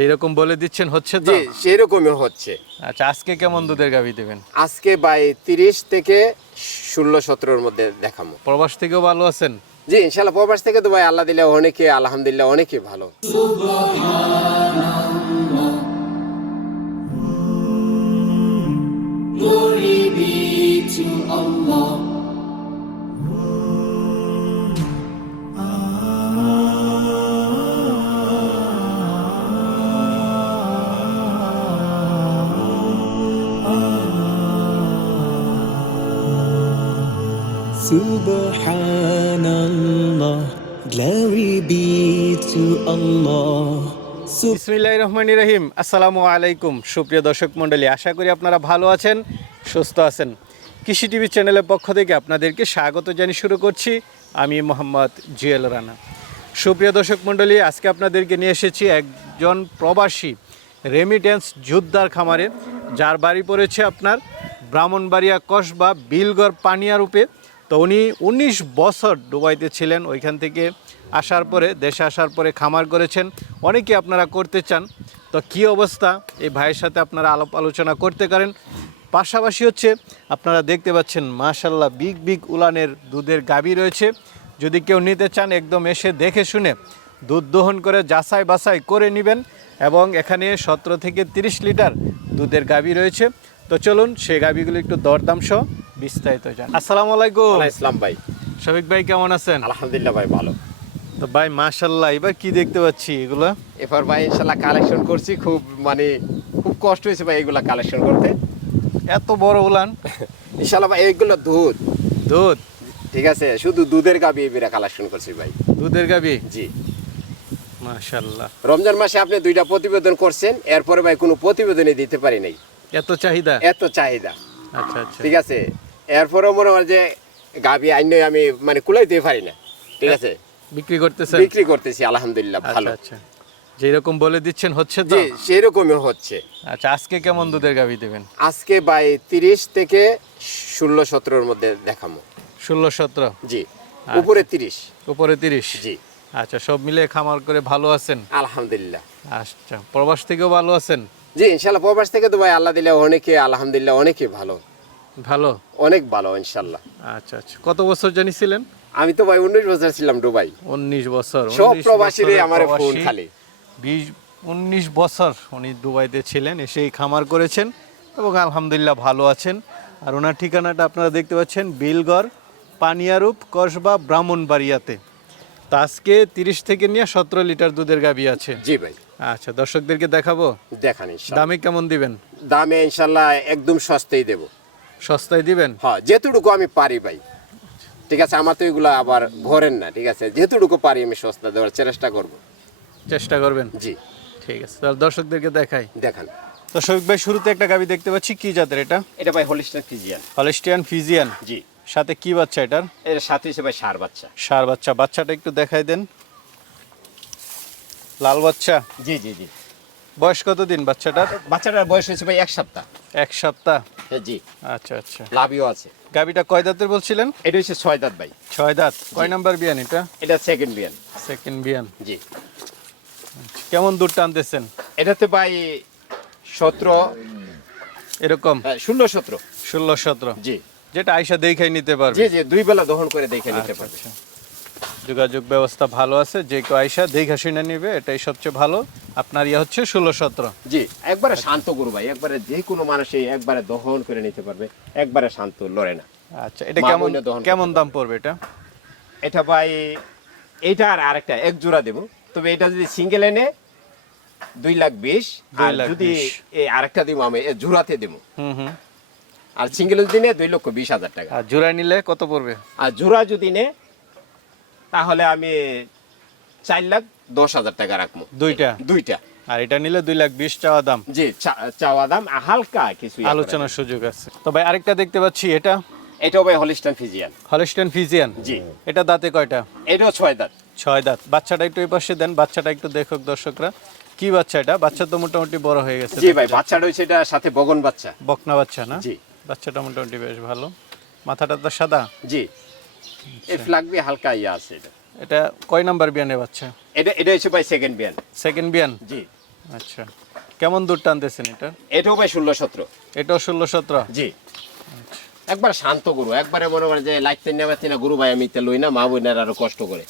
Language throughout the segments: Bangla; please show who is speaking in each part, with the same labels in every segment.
Speaker 1: যেরকম বলে দিচ্ছেন হচ্ছে তো?
Speaker 2: জি সেরকমই হচ্ছে।
Speaker 1: আচ্ছা আজকে কেমন দুধের গাভি দেবেন?
Speaker 2: আজকে বাই তিরিশ থেকে ষোলো সতেরোর মধ্যে দেখাবো।
Speaker 1: প্রবাস থেকেও ভালো আছেন?
Speaker 2: জি ইনশাল্লাহ প্রবাস থেকে তো ভাই আল্লাহ দিলে অনেকে আলহামদুলিল্লাহ অনেকে ভালো।
Speaker 3: Glory Subhanallah, glory be to Allah. Sub-
Speaker 1: বিসমিল্লাহ রহমান রহিম। আসসালামু আলাইকুম সুপ্রিয় দর্শক মণ্ডলী আশা করি আপনারা ভালো আছেন সুস্থ আছেন। কৃষি টিভি চ্যানেলের পক্ষ থেকে আপনাদেরকে স্বাগত জানিয়ে শুরু করছি। আমি মোহাম্মদ জুয়েল রানা। সুপ্রিয় দর্শক মণ্ডলী আজকে আপনাদেরকে নিয়ে এসেছি একজন প্রবাসী রেমিটেন্স যোদ্ধার খামারে যার বাড়ি পড়েছে আপনার ব্রাহ্মণবাড়িয়া কসবা বিলগড় পানিয়া রূপে। তো উনি উনিশ বছর দুবাইতে ছিলেন, ওইখান থেকে আসার পরে, দেশে আসার পরে খামার করেছেন। অনেকে আপনারা করতে চান, তো কি অবস্থা? এই ভাইয়ের সাথে আপনারা আলাপ আলোচনা করতে পারেন। পাশাপাশি হচ্ছে, আপনারা দেখতে পাচ্ছেন মাশাল্লাহ বিগ বিগ উলানের দুধের গাবি রয়েছে। যদি কেউ নিতে চান, একদম এসে দেখে শুনে দুধ দহন করে যাচাই বাছাই করে নেবেন এবং এখানে সতেরো থেকে তিরিশ লিটার দুধের গাবি রয়েছে। তো চলুন, সেই গাবিগুলো একটু দরদাম সহ বিস্তারিত যান আসসালামু আলাইকুম।
Speaker 2: ইসলাম ভাই।
Speaker 1: শফিক ভাই কেমন আছেন?
Speaker 2: আলহামদুলিল্লাহ ভাই ভালো।
Speaker 1: তো ভাই মাশাল্লাহ এবার কি দেখতে পাচ্ছি এগুলো?
Speaker 2: এবার ভাই ইনশাল্লাহ কালেকশন করছি খুব মানে খুব কষ্ট হয়েছে ভাই এগুলা কালেকশন করতে।
Speaker 1: এত বড় উলান?
Speaker 2: ইনশাল্লাহ ভাই এইগুলো দুধ।
Speaker 1: দুধ?
Speaker 2: ঠিক আছে শুধু দুধের গাবি এবারে কালেকশন করছি ভাই।
Speaker 1: দুধের গাবি?
Speaker 2: জি।
Speaker 1: মাশাল্লাহ
Speaker 2: রমজান মাসে আপনি দুইটা প্রতিবেদন করছেন এরপরে ভাই কোনো প্রতিবেদনই দিতে পারি নাই।
Speaker 1: এত চাহিদা?
Speaker 2: এত চাহিদা।
Speaker 1: আচ্ছা আচ্ছা।
Speaker 2: ঠিক আছে? এরপরেও মনে হয় যে গাবি আইন আমি মানে কুলাইতে পারি না। ঠিক আছে?
Speaker 1: বিক্রি করতেছেন?
Speaker 2: বিক্রি করতেছি আলহামদুলিল্লাহ ভালো।
Speaker 1: আচ্ছা। আচ্ছা যেরকম বলে দিচ্ছেন হচ্ছে তো?
Speaker 2: সেরকমই হচ্ছে।
Speaker 1: আচ্ছা আজকে কেমন দুধের গাবি দেবেন?
Speaker 2: আজকে বাই তিরিশ থেকে ষোলো সতেরোর মধ্যে দেখাবো।
Speaker 1: ষোলো সতেরো?
Speaker 2: জি উপরে তিরিশ।
Speaker 1: উপরে তিরিশ?
Speaker 2: জি।
Speaker 1: আচ্ছা সব মিলে খামার করে ভালো আছেন?
Speaker 2: আলহামদুলিল্লাহ।
Speaker 1: আচ্ছা প্রবাস থেকেও ভালো আছেন?
Speaker 2: জি ইনশাল্লাহ প্রবাস থেকে তো ভাই আল্লাহ দিলে অনেকে আলহামদুলিল্লাহ অনেকে ভালো।
Speaker 1: ভালো?
Speaker 2: অনেক ভালো ইনশাল্লাহ
Speaker 1: আচ্ছা আচ্ছা। কত বছর জানিছিলেন
Speaker 2: আমি তো ভাই উনিশ বছর ছিলাম দুবাই।
Speaker 1: উনিশ বছর
Speaker 2: সব
Speaker 1: 19
Speaker 2: প্রবাসীরই
Speaker 1: বছরের
Speaker 2: আমার ফোন খালি।
Speaker 1: বিশ উনিশ বছর উনি দুবাইতে ছিলেন এসেই খামার করেছেন এবং আলহামদুলিল্লাহ ভালো আছেন। আর ওনার ঠিকানাটা আপনারা দেখতে পাচ্ছেন বিলগড় পানিয়ারূপ কসবা ব্রাহ্মণবাড়িয়াতে। তা আজকে তিরিশ থেকে নিয়ে সতেরো লিটার দুধের গাবি আছে।
Speaker 2: জি ভাই।
Speaker 1: আচ্ছা দর্শকদেরকে দেখাবো?
Speaker 2: দেখান
Speaker 1: দামে কেমন দিবেন?
Speaker 2: দামে ইনশাল্লাহ একদম সস্তাই দেবো।
Speaker 1: সস্তায় দিবেন?
Speaker 2: হ্যাঁ যেটুকু আমি পারি ভাই। ঠিক আছে আমার তো এগুলো আবার ঘরের না ঠিক আছে? যেটুকু পারি আমি সস্তা দেওয়ার চেষ্টা করব।
Speaker 1: চেষ্টা করবেন?
Speaker 2: জি।
Speaker 1: ঠিক আছে তাহলে দর্শকদেরকে দেখাই।
Speaker 2: দেখান।
Speaker 1: তো শফিক ভাই শুরুতে একটা গাবি দেখতে পাচ্ছি কি জাতের এটা?
Speaker 2: এটা ভাই হলিস্টার ফিজিয়ান।
Speaker 1: Holstein Friesian?
Speaker 2: জি।
Speaker 1: সাথে কি বাচ্চা এটার?
Speaker 2: এর সাথে হিসেবে সার বাচ্চা।
Speaker 1: সার বাচ্চা বাচ্চাটা একটু দেখাই দেন। লাল বাচ্চা?
Speaker 2: জি জি জি।
Speaker 1: বয়স কত দিন বাচ্চাটার?
Speaker 2: বাচ্চাটার বয়স হয়েছে ভাই এক সপ্তাহ।
Speaker 1: এক সপ্তাহ।
Speaker 2: জি।
Speaker 1: আচ্ছা আচ্ছা।
Speaker 2: লাভিও আছে।
Speaker 1: গাবিটা কয় দাঁতের বলছিলেন?
Speaker 2: এটা হচ্ছে ছয় দাঁত ভাই।
Speaker 1: ছয় দাঁত। কয় নাম্বার বিয়ান এটা?
Speaker 2: এটা সেকেন্ড বিয়ান।
Speaker 1: সেকেন্ড বিয়ান।
Speaker 2: জি।
Speaker 1: কেমন দুধ টানতেছেন?
Speaker 2: এটাতে ভাই সতেরো।
Speaker 1: এরকম?
Speaker 2: ষোলো সতেরো।
Speaker 1: ষোলো সতেরো।
Speaker 2: জি।
Speaker 1: যেটা আইসা দেখাই নিতে পারবে।
Speaker 2: জি জি দুই বেলা দহন করে দেখে নিতে
Speaker 1: আচ্ছা,
Speaker 2: পারবে।
Speaker 1: আচ্ছা। যোগাযোগ ব্যবস্থা ভালো আছে যে কেউ আইসা দেখা শুনে নিবে এটাই সবচেয়ে ভালো। আপনার ইয়ে হচ্ছে ষোলো সতেরো।
Speaker 2: জি একবারে শান্ত গরু ভাই একবারে যে কোনো মানুষই একবারে দহন করে নিতে পারবে একবারে শান্ত লড়ে না।
Speaker 1: আচ্ছা এটা কেমন কেমন দাম পড়বে এটা?
Speaker 2: এটা ভাই এটা আর আরেকটা এক জোড়া দেবো। তবে এটা যদি সিঙ্গেল এনে দুই লাখ বিশ আর
Speaker 1: লাখ
Speaker 2: যদি। এই আরেকটা দিব আমি জোড়াতে দেবো।
Speaker 1: হুম হুম।
Speaker 2: আর সিঙ্গেল যদি নে দুই লক্ষ বিশ হাজার টাকা।
Speaker 1: আর জোড়ায় নিলে কত পড়বে?
Speaker 2: আর জোড়া যদি নে তাহলে আমি চার লাখ দশ হাজার টাকা রাখব
Speaker 1: দুইটা?
Speaker 2: দুইটা।
Speaker 1: আর এটা নিলে দুই লাখ বিশ চাওয়া দাম।
Speaker 2: জি চাওয়া দাম হালকা কিছু
Speaker 1: আলোচনার সুযোগ আছে। তো ভাই আরেকটা দেখতে পাচ্ছি এটা?
Speaker 2: এটাও ভাই হলিস্টান ফিজিয়ান
Speaker 1: হলিস্টেন ফিজিয়ান
Speaker 2: জি।
Speaker 1: এটা দাঁতে কয়টা?
Speaker 2: এটাও ছয় দাঁত।
Speaker 1: ছয় দাঁত। বাচ্চাটা একটু এই পাশে দেন বাচ্চাটা একটু দেখুক দর্শকরা। কি বাচ্চা এটা? বাচ্চা তো মোটামুটি বড় হয়ে গেছে
Speaker 2: জি ভাই বাচ্চাটা হচ্ছে এটা সাথে বগন বাচ্চা।
Speaker 1: বকনা বাচ্চা না?
Speaker 2: জি।
Speaker 1: বাচ্চাটা মোটামুটি বেশ ভালো। মাথাটা তো সাদা?
Speaker 2: জি। এই ফ্ল্যাগ বি হালকা ইয়ে আছে এটা।
Speaker 1: এটা কয় নাম্বার বিয়ানের বাচ্চা?
Speaker 2: এটা এটা হচ্ছে ভাই সেকেন্ড বিয়ান।
Speaker 1: সেকেন্ড বিয়ান?
Speaker 2: জি।
Speaker 1: আচ্ছা। কেমন দুধ টানতেছেন এটা?
Speaker 2: এটাও ভাই ষোলো সতেরো।
Speaker 1: এটাও ষোলো সতেরো?
Speaker 2: জি। একবার শান্ত গরু একবারে মনে করেন যে লাইতে নেওয়াতে না গরু ভাই আমি লই না মা বোনের আরও কষ্ট করে।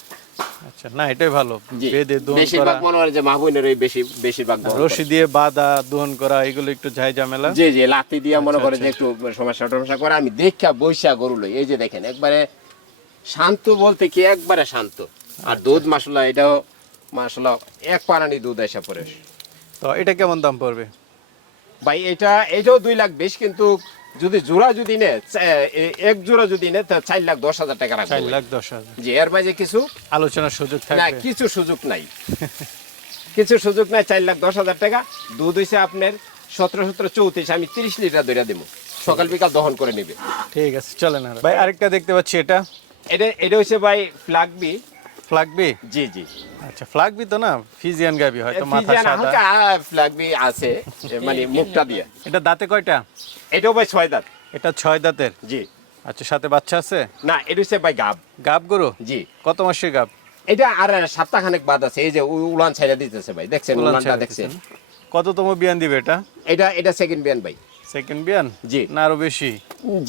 Speaker 1: আচ্ছা না এটাই ভালো। বেদে দোহন করা।
Speaker 2: বেশিরভাগ মনে করেন যে মা বোনের ওই বেশি বেশিরভাগ
Speaker 1: রশি দিয়ে বাঁধা দোহন করা এগুলো একটু ঝাই ঝামেলা?
Speaker 2: জি জি লাতি দিয়া মনে
Speaker 1: আচ্ছা,
Speaker 2: করে যে একটু সমস্যা টমস্যা করে আমি দেখা বৈশা গরু লই। এই যে দেখেন একবারে শান্ত বলতে কি একবারে শান্ত?
Speaker 1: আচ্ছা।
Speaker 2: আর দুধ মাসলা এটাও মাসলা এক পানানি দুধ এসে পড়ে।
Speaker 1: তো এটা কেমন দাম পড়বে?
Speaker 2: ভাই এটা এটাও দুই লাখ বেশ কিন্তু যদি জোড়া যদি নে এক জোড়া যদি নে তা চার লাখ দশ হাজার টাকা
Speaker 1: চার
Speaker 2: রাখবে
Speaker 1: লাখ দশ হাজার।
Speaker 2: জি এর মাঝে কিছু
Speaker 1: আলোচনার সুযোগ
Speaker 2: না
Speaker 1: থাকবে।
Speaker 2: কিছু সুযোগ নাই। কিছু সুযোগ নাই চার লাখ দশ হাজার টাকা। দুধ হইছে আপনার সতেরো সতেরো চৌত্রিশ আমি তিরিশ লিটার দইরা দেবো সকাল বিকাল দহন করে নেবে।
Speaker 1: ঠিক আছে চলেন আর। ভাই আরেকটা দেখতে পাচ্ছি এটা।
Speaker 2: এটা এটা হচ্ছে ভাই ফ্লাগবি
Speaker 1: ফ্লাগবি
Speaker 2: জি জি।
Speaker 1: আচ্ছা ফ্লাগবি তো না ফিজিয়ান গাবি হয়তো মাথা সাদা।
Speaker 2: হালকা ফ্লাগবি আছে মানে মুখটা দিয়ে।
Speaker 1: এটা দাঁতে কয়টা?
Speaker 2: এটাও ভাই ছয় দাঁত।
Speaker 1: এটা ছয় দাঁতের?
Speaker 2: জি।
Speaker 1: আচ্ছা সাথে বাচ্চা আছে?
Speaker 2: না এটা হচ্ছে ভাই গাব।
Speaker 1: গাব গরু?
Speaker 2: জি।
Speaker 1: কত মাসের গাব?
Speaker 2: এটা আর সপ্তাহখানেক বাদ আছে এই যে উলান ছাইড়া দিতেছে ভাই দেখছেন
Speaker 1: উলান
Speaker 2: উলানটা দেখছেন।
Speaker 1: কততম বিয়ান দিবে এটা?
Speaker 2: এটা এটা সেকেন্ড বিয়ান ভাই।
Speaker 1: সেকেন্ড বিয়ান
Speaker 2: জি।
Speaker 1: না আরও বেশি?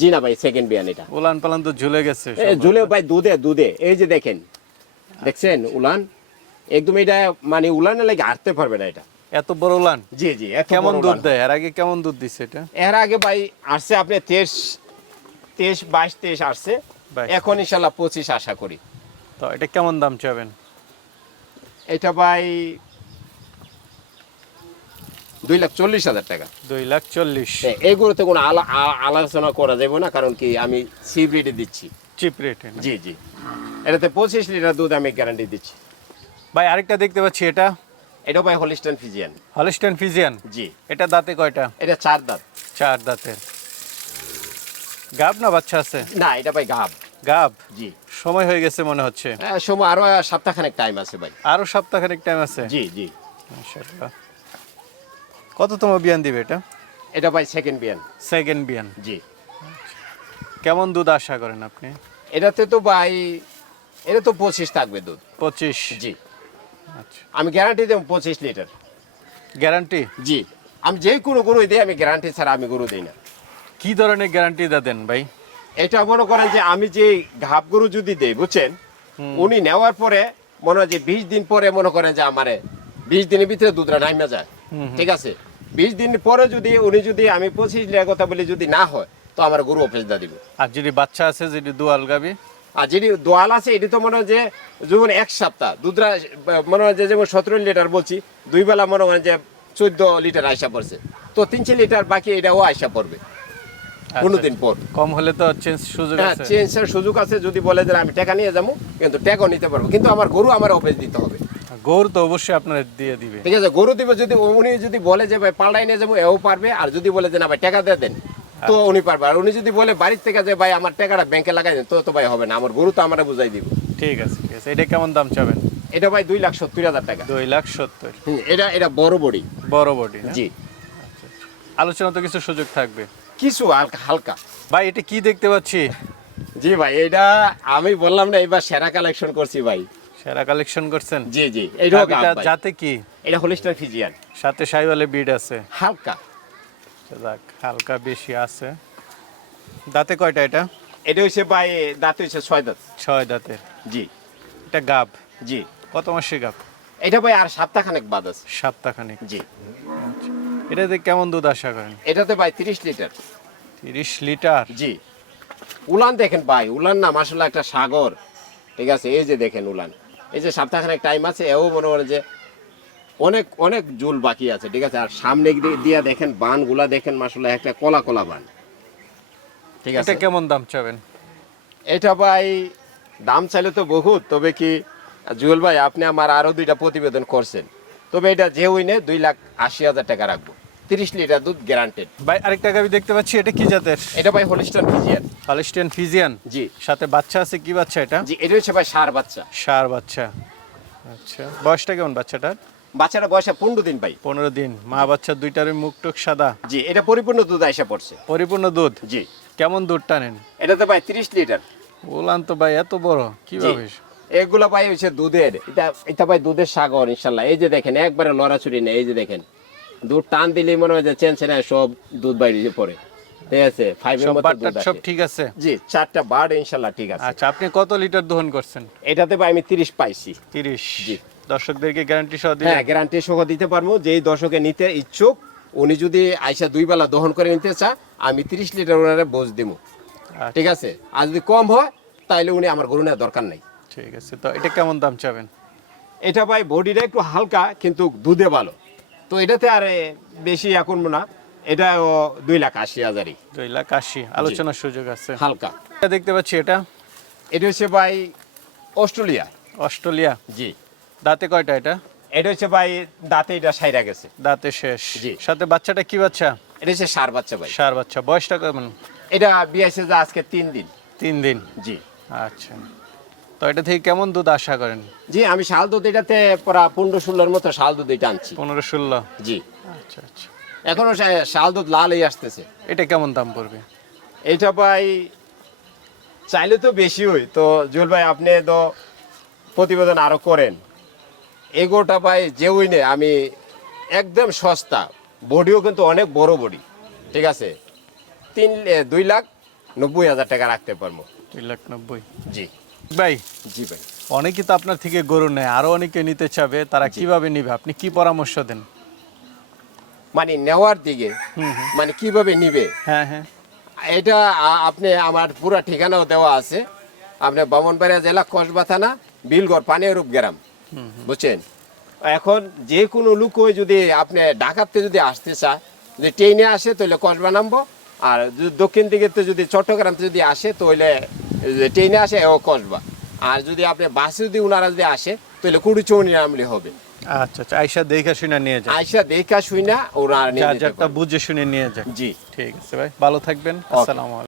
Speaker 2: জি না ভাই সেকেন্ড বিয়ান এটা।
Speaker 1: উলান পালান তো ঝুলে গেছে
Speaker 2: ঝুলে ভাই দুধে দুধে। এই যে দেখেন দেখছেন উলান? একদম এটা মানে উলানে লাগে হাঁটতে পারবে না এটা।
Speaker 1: এত বড় উলান?
Speaker 2: জি জি
Speaker 1: কেমন দুধ দেয়? এর আগে কেমন দুধ দিচ্ছে এটা?
Speaker 2: এর আগে ভাই আসছে আপনি তেইশ তেইশ বাইশ তেইশ আসছে। এখন ইনশাল্লাহ পঁচিশ আশা করি।
Speaker 1: তো এটা কেমন দাম চাবেন?
Speaker 2: এটা ভাই দুই লাখ চল্লিশ হাজার টাকা।
Speaker 1: দুই লাখ চল্লিশ।
Speaker 2: এ- এইগুলোতে কোনো আলা- আলোচনা করা যাবে না কারণ কি আমি সিবিডি দিচ্ছি।
Speaker 1: চিপ রেট
Speaker 2: জি জি। এটাতে পঁচিশ লিটার দুধ আমি গ্যারান্টি দিচ্ছি।
Speaker 1: ভাই আরেকটা দেখতে পাচ্ছি এটা?
Speaker 2: এটা ভাই হলিস্টান ফিজিয়ান
Speaker 1: হলিস্টেন ফিজিয়ান
Speaker 2: জি।
Speaker 1: এটা দাঁতে কয়টা?
Speaker 2: এটা চার দাঁত।
Speaker 1: চার দাঁতের। গাব না বাচ্চা আছে?
Speaker 2: না এটা ভাই গাব।
Speaker 1: গাব?
Speaker 2: জি।
Speaker 1: সময় হয়ে গেছে মনে হচ্ছে।
Speaker 2: হ্যাঁ, সময় আরও সপ্তাহখানেক টাইম আছে ভাই।
Speaker 1: আরও সপ্তাহখানেক টাইম আছে?
Speaker 2: জি জি।
Speaker 1: মাশাআল্লাহ। কততম বিয়ান দিবে এটা?
Speaker 2: এটা ভাই সেকেন্ড বিয়ান।
Speaker 1: সেকেন্ড বিয়ান।
Speaker 2: জি।
Speaker 1: কেমন দুধ আশা করেন আপনি?
Speaker 2: এটাতে তো ভাই এটা তো পঁচিশ থাকবে দুধ।
Speaker 1: পঁচিশ?
Speaker 2: জি।
Speaker 1: আচ্ছা।
Speaker 2: আমি গ্যারান্টি দেবো পঁচিশ লিটার
Speaker 1: গ্যারান্টি
Speaker 2: জি। আমি যে কোনো গরু দিই আমি গ্যারান্টি ছাড়া আমি গরু দিই না।
Speaker 1: কি ধরনের গ্যারান্টি দেন ভাই?
Speaker 2: এটা মনে করেন যে আমি যে ঘাপ গরু যদি দেই বুঝছেন? উনি নেওয়ার পরে মনে হয় যে বিশ দিন পরে মনে করেন যে আমারে বিশ দিনের ভিতরে দুধটা নাইমা যায়। ঠিক আছে? বিশ দিন পরে যদি উনি যদি আমি পঁচিশ লিটার কথা বলি যদি না হয় তো আমার গরু অফিস দা দিব।
Speaker 1: আর যদি বাচ্চা আছে যদি দুয়াল গাবি?
Speaker 2: আর যেটি দোয়াল আছে এটি তো মনে হয় যে যেমন এক সপ্তাহ দুধরা মনে হয় যে যেমন সতেরো লিটার বলছি দুই বেলা মনে হয় যে চোদ্দ লিটার আইসা পড়ছে। তো তিনশো লিটার বাকি এটাও আইসা পড়বে। পনেরো দিন পর।
Speaker 1: কম হলে তো চেঞ্জ সুযোগ
Speaker 2: হ্যাঁ চেঞ্জের সুযোগ আছে যদি বলে যে আমি টাকা নিয়ে যাব কিন্তু টাকাও নিতে পারব। কিন্তু আমার গরু আমার অফিস দিতে হবে।
Speaker 1: গৌর তো অবশ্যই আপনার দিয়ে দিবে
Speaker 2: ঠিক আছে গরু দিবে যদি উনি যদি বলে যে ভাই পাল্টাই নিয়ে যাব এও পারবে আর যদি বলে যে না ভাই টাকা দিয়ে দেন তো উনি পারবে। আর উনি যদি বলে বাড়ির থেকে যে ভাই আমার টাকাটা ব্যাংকে লাগাই দেন তো তো ভাই হবে না আমার গরু তো আমরা বুঝাই দিব।
Speaker 1: ঠিক আছে ঠিক আছে। এটা কেমন দাম চাবেন?
Speaker 2: এটা ভাই দুই লাখ সত্তর হাজার টাকা।
Speaker 1: দুই লাখ সত্তর।
Speaker 2: এটা এটা বড় বড়ি।
Speaker 1: বড় বডি
Speaker 2: জি।
Speaker 1: আলোচনা তো কিছু সুযোগ থাকবে।
Speaker 2: কিছু হালকা হালকা।
Speaker 1: ভাই এটা কি দেখতে পাচ্ছি?
Speaker 2: জি ভাই এটা আমি বললাম না এবার সেরা কালেকশন করছি ভাই।
Speaker 1: সেরা কালেকশন করছেন?
Speaker 2: জি জি। গাব
Speaker 1: গাবিটা। যাতে কি?
Speaker 2: এটা হোলিস্টার ফিজিয়ান।
Speaker 1: সাথে সাইওয়ালে বিড আছে।
Speaker 2: হালকা।
Speaker 1: আচ্ছা, যাক হালকা বেশি আছে। দাঁতে কয়টা এটা?
Speaker 2: এটা হচ্ছে ভাই দাঁত হচ্ছে ছয় দাঁত।
Speaker 1: ছয় দাঁতের
Speaker 2: জি।
Speaker 1: এটা গাব
Speaker 2: জি।
Speaker 1: কত মাসে গাব
Speaker 2: এটা ভাই আর সপ্তাহখানেক বাদ আছে।
Speaker 1: সপ্তাহখানেক।
Speaker 2: জি।
Speaker 1: এটাতে কেমন দুধ আশা করেন?
Speaker 2: এটাতে ভাই তিরিশ লিটার।
Speaker 1: তিরিশ লিটার?
Speaker 2: জি। উলান দেখেন ভাই উলান না মাসাল্লাহ একটা সাগর। ঠিক আছে এই যে দেখেন উলান। এই যে সপ্তাহখানেক টাইম আছে এও মনে করে যে অনেক অনেক জুল বাকি আছে ঠিক আছে? আর সামনে দিয়া দেখেন বানগুলা দেখেন মাসাল্লাহ একটা কলা কলা বান। ঠিক আছে?
Speaker 1: এটা কেমন দাম চাবেন?
Speaker 2: এটা ভাই দাম চাইলে তো বহুত তবে কি জুয়েল ভাই আপনি আমার আরও দুইটা প্রতিবেদন করছেন। তবে এটা যে উইনে দুই লাখ আশি হাজার টাকা রাখব। তিরিশ লিটার দুধ গ্যারান্টেড
Speaker 1: ভাই আরেকটা গাবি দেখতে পাচ্ছি এটা কি জাতের?
Speaker 2: এটা ভাই হলিস্টান ফিজিয়ান
Speaker 1: ফিজিয়ান
Speaker 2: জি।
Speaker 1: সাথে বাচ্চা আছে কি বাচ্চা এটা?
Speaker 2: জি এটা হচ্ছে ভাই সার বাচ্চা।
Speaker 1: সার বাচ্চা। আচ্ছা বয়সটা কেমন বাচ্চাটার?
Speaker 2: বাচ্চাটা বয়সে পনেরো দিন ভাই।
Speaker 1: পনেরো দিন। মা বাচ্চা দুইটারই মুখ টুক সাদা।
Speaker 2: জি এটা পরিপূর্ণ দুধ আইসা পড়ছে।
Speaker 1: পরিপূর্ণ দুধ?
Speaker 2: জি।
Speaker 1: কেমন দুধ টানেন?
Speaker 2: এটাতে ভাই তিরিশ লিটার।
Speaker 1: ওলান তো ভাই এত বড় কীভাবে
Speaker 2: এগুলো ভাই হচ্ছে দুধের। এটা এটা ভাই দুধের সাগর ইনশাল্লাহ। এই যে দেখেন একবারে লড়াছড়ি নেই এই যে দেখেন। দুধ টান দিলে মনে হয় যে চেনছে না সব দুধ বাইরে পড়ে। ঠিক আছে? ফাইভের মতো
Speaker 1: সব ঠিক আছে?
Speaker 2: জি চারটা বার্ড ইনশাল্লাহ ঠিক আছে।
Speaker 1: আচ্ছা আপনি কত লিটার দহন করছেন?
Speaker 2: এটাতে আমি তিরিশ পাইছি।
Speaker 1: তিরিশ।
Speaker 2: জি।
Speaker 1: দর্শকদেরকে গ্যারান্টি সহ
Speaker 2: হ্যাঁ গ্যারান্টি সহ দিতে পারব। যেই দর্শকে নিতে ইচ্ছুক উনি যদি আইসা দুই বেলা দহন করে নিতে চা আমি তিরিশ লিটার ওনারে বোঝ দিব
Speaker 1: আচ্ছা,
Speaker 2: ঠিক আছে? আর যদি কম হয় তাইলে উনি আমার গরু নেওয়ার দরকার নাই।
Speaker 1: ঠিক আছে তো এটা কেমন দাম চাবেন?
Speaker 2: এটা ভাই বডিটা একটু হালকা কিন্তু দুধে ভালো। তো এটাতে আর বেশি এখন না। এটা দুই লাখ আশি হাজারই।
Speaker 1: দুই লাখ আশি আলোচনার সুযোগ আছে।
Speaker 2: হালকা।
Speaker 1: এটা দেখতে পাচ্ছি এটা।
Speaker 2: এটা হচ্ছে ভাই অস্ট্রেলিয়া।
Speaker 1: অস্ট্রেলিয়া?
Speaker 2: জি।
Speaker 1: দাঁতে কয়টা এটা?
Speaker 2: এটা হচ্ছে ভাই দাঁতে এটা সাইরা গেছে।
Speaker 1: দাঁতে শেষ।
Speaker 2: জি।
Speaker 1: সাথে বাচ্চাটা কি বাচ্চা?
Speaker 2: এটা হচ্ছে সার বাচ্চা ভাই।
Speaker 1: সার বাচ্চা। বয়সটা কেমন?
Speaker 2: এটা বিয়েছে যে আজকে তিন দিন।
Speaker 1: তিন দিন?
Speaker 2: জি।
Speaker 1: আচ্ছা। তো এটা থেকে কেমন দুধ আশা করেন?
Speaker 2: জি আমি শাল দুধ এটাতে পুরা পনেরো ষোলোর মতো শাল দুধ এটা আনছি।
Speaker 1: পনেরো ষোলো?
Speaker 2: জি।
Speaker 1: আচ্ছা আচ্ছা।
Speaker 2: এখনও শাল দুধ লালই আসতেছে।
Speaker 1: এটা কেমন দাম পড়বে?
Speaker 2: এটা ভাই চাইলে তো বেশি হই তো জুয়েল ভাই আপনি তো প্রতিবেদন আরও করেন। এগোটা ভাই যে নে আমি একদম সস্তা। বডিও কিন্তু অনেক বড় বডি। ঠিক আছে? তিন দুই লাখ নব্বই হাজার টাকা রাখতে পারব।
Speaker 1: দুই লাখ নব্বই?
Speaker 2: জি।
Speaker 1: ভাই
Speaker 2: জি ভাই।
Speaker 1: অনেকে তো আপনার থেকে গরু নেয় আরও অনেকে নিতে চাবে তারা কীভাবে নিবে? আপনি কি পরামর্শ দেন?
Speaker 2: মানে নেওয়ার দিকে মানে কীভাবে নিবে?
Speaker 1: হ্যাঁ হ্যাঁ।
Speaker 2: এটা আপনি আমার পুরা ঠিকানাও দেওয়া আছে। আপনি বামনবাড়িয়া জেলা কসবা থানা বিলগড় পানিয়ারূপ গ্রাম। বুঝছেন? এখন যে কোনো লুকোয় যদি আপনি ঢাকাতে যদি আসতে চায় যদি ট্রেনে আসে তাহলে কসবা নামবো আর যদি দক্ষিণ দিকে যদি চট্টগ্রামতে যদি আসে তাহলে ট্রেনে আসে ও কসবা। আর যদি আপনি বাসে যদি ওনারা যদি আসে তাহলে কুড়ি চৌনি আমলি হবে।
Speaker 1: আচ্ছা আচ্ছা আয়সা দেখা শুনে নিয়ে যান।
Speaker 2: আয়সা দেখা শুনে ওরা নিয়ে পারবে।
Speaker 1: বুঝে শুনে নিয়ে যান।
Speaker 2: জি।
Speaker 1: ঠিক আছে ভাই ভালো থাকবেন। আসসালামু আলাইকুম।